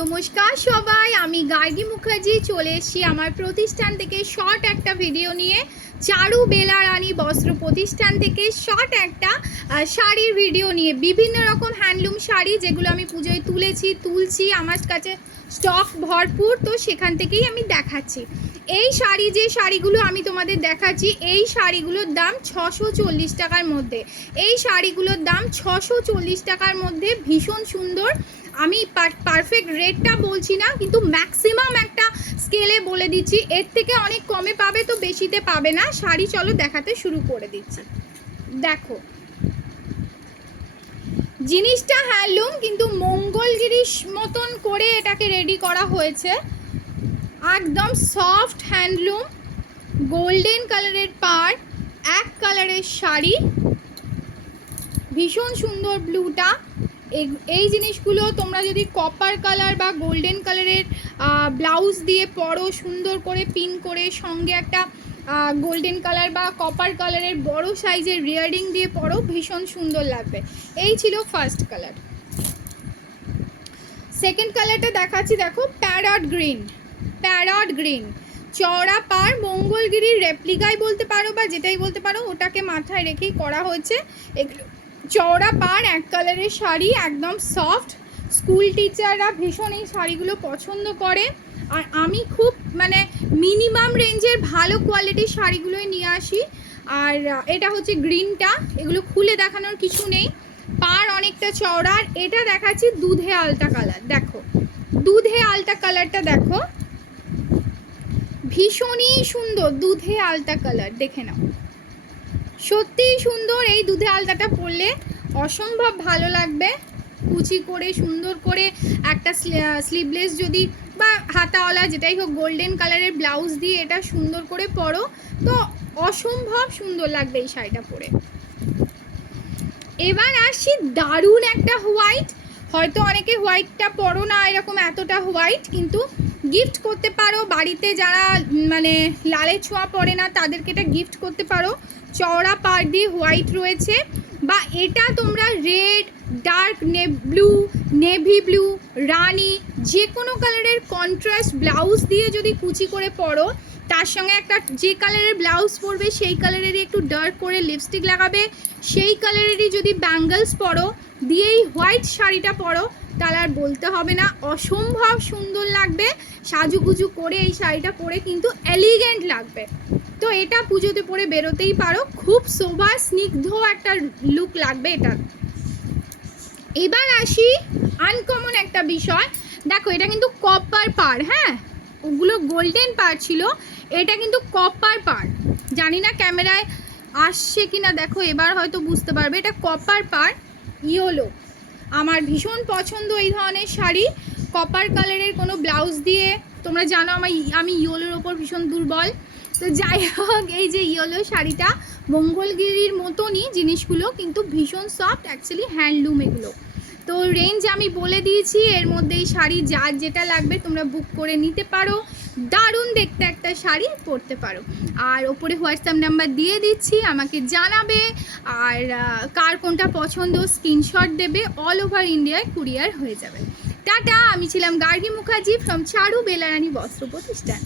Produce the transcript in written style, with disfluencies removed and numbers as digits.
নমস্কার সবাই, আমি গার্গী মুখার্জি চলে এসেছি আমার প্রতিষ্ঠান থেকে শর্ট একটা ভিডিও নিয়ে। চারু বেলা রানী বস্ত্র প্রতিষ্ঠান থেকে শর্ট একটা শাড়ির ভিডিও নিয়ে। বিভিন্ন রকম হ্যান্ডলুম শাড়ি যেগুলো আমি পুজোয় তুলছি, আমার কাছে স্টক ভরপুর, তো সেখান থেকেই আমি দেখাচ্ছি। এই যে শাড়িগুলো আমি তোমাদের দেখাচ্ছি, এই শাড়িগুলোর দাম 640 টাকার মধ্যে। এই শাড়িগুলোর দাম 640 টাকার মধ্যে, ভীষণ সুন্দর। আমি পারফেক্ট রেটটা বলছি না, কিন্তু ম্যাক্সিমাম একটা স্কেলে বলে দিচ্ছি। এর থেকে অনেক কমে পাবে, তো বেশিতে পাবে না। শাড়ি চলো দেখাতে শুরু করে দিচ্ছি। দেখো, জিনিসটা হ্যান্ডলুম, কিন্তু মঙ্গলগিরির মতন করে এটাকে রেডি করা হয়েছে। একদম সফট হ্যান্ডলুম, গোল্ডেন কালারের পাড়, এক কালারের শাড়ি, ভীষণ সুন্দর ব্লুটা। এই জিনিসগুলো তোমরা যদি কপার কালার বা গোল্ডেন কালারের ব্লাউজ দিয়ে পরো, সুন্দর করে পিন করে, সঙ্গে একটা গোল্ডেন কালার বা কপার কালারের বড় সাইজের রিয়ারিং দিয়ে পরো, ভীষণ সুন্দর লাগবে। এই ছিল ফার্স্ট কালার। সেকেন্ড কালারটা দেখাচ্ছি, দেখো, প্যারট গ্রিন, চওড়া পাড়, মঙ্গলগিরির রেপ্লিকাই বলতে পারো বা যেটাই বলতে পারো, ওটাকে মাথায় রেখেই করা হয়েছে। এগুলো চওড়া পাড়, এক কালারের শাড়ি, একদম সফট। স্কুল টিচাররা ভীষণ এই শাড়িগুলো পছন্দ করে। আর আমি খুব মিনিমাম রেঞ্জের ভালো কোয়ালিটির শাড়িগুলোই নিয়ে আসি। আর এটা হচ্ছে গ্রিনটা, এগুলো খুলে দেখানোর কিছু নেই। পাড় অনেকটা চওড়া। আর এটা দেখাচ্ছি দুধে আলতা কালার। দেখো, দুধে আলতা কালারটা দেখো, ভীষণই সুন্দর। দুধে আলতা কালার দেখে নাও, সত্যিই সুন্দর। এই দুধে আলতাটা পরলে অসম্ভব ভালো লাগবে। কুচি করে সুন্দর করে একটা স্লিভলেস যদি বা হাতাওয়ালা যেটাই হোক, গোল্ডেন কালারের ব্লাউজ দিয়ে এটা সুন্দর করে পরো, তো অসম্ভব সুন্দর লাগবে এই শাড়িটা পরে। এবার আসছি দারুণ একটা হোয়াইট। হয়তো অনেকে হোয়াইটটা পরো না এরকম এতটা হোয়াইট, কিন্তু গিফট করতে পারো বাড়িতে। যারা লালের ছোঁয়া পড়ে না, তাদেরকে এটা গিফট করতে পারো। চওড়া পাড় দিয়ে হোয়াইট রয়েছে, বা এটা তোমরা red, dark blue, navy blue, রানি, যে কোনো কালারের কন্ট্রাস্ট ব্লাউজ দিয়ে যদি কুচি করে পরো, তার সঙ্গে একটা যে কালারের ব্লাউজ পরবে সেই কালারেরই একটু ডার্ক করে লিপস্টিক লাগাবে, সেই কালারেরই যদি ব্যাঙ্গলস পরো, দিয়েই হোয়াইট শাড়িটা পরো, তাহলে আর বলতে হবে না, অসম্ভব সুন্দর লাগবে। সাজুগুজু করে এই শাড়িটা পরে কিন্তু এলিগেন্ট লাগবে। তো এটা পুজোতে পরে বেরোতেই পারো, খুব শোভা স্নিগ্ধ একটা লুক লাগবে এটা। এবার আসি আনকমন একটা বিষয়। দেখো, এটা কিন্তু কপার পাড়। হ্যাঁ, ওগুলো গোল্ডেন পাড় ছিল, এটা কিন্তু কপার পাড়। জানি না ক্যামেরায় আসছে কিনা, দেখো এবার হয়তো বুঝতে পারবে। এটা কপার পাড়, ইয়েলো। আমার ভীষণ পছন্দ এই ধরনের শাড়ি, কপার কালারের কোনো ব্লাউজ দিয়ে। তোমরা জানো আমি ইয়েলোর ওপর ভীষণ দুর্বল। তো যাই হোক, এই যে ইয়েলো শাড়িটা, মঙ্গলগিরির মতনই জিনিসগুলো, কিন্তু ভীষণ সফট, অ্যাকচুয়ালি হ্যান্ডলুম এগুলো। তো রেঞ্জ আমি বলে দিয়েছি, এর মধ্যেই শাড়ি যার যেটা লাগবে তোমরা বুক করে নিতে পারো। দারুণ দেখতে একটা শাড়ি পরতে পারো। আর ওপরে হোয়াটসঅ্যাপ নাম্বার দিয়ে দিচ্ছি, আমাকে জানাবে। আর কার কোনটা পছন্দ স্ক্রিনশট দেবে, অল ওভার ইন্ডিয়ায় কুরিয়ার হয়ে যাবে। টাটা, আমি ছিলাম গার্গী মুখার্জি ফ্রম চারু বেলা রানী বস্ত্র প্রতিষ্ঠান।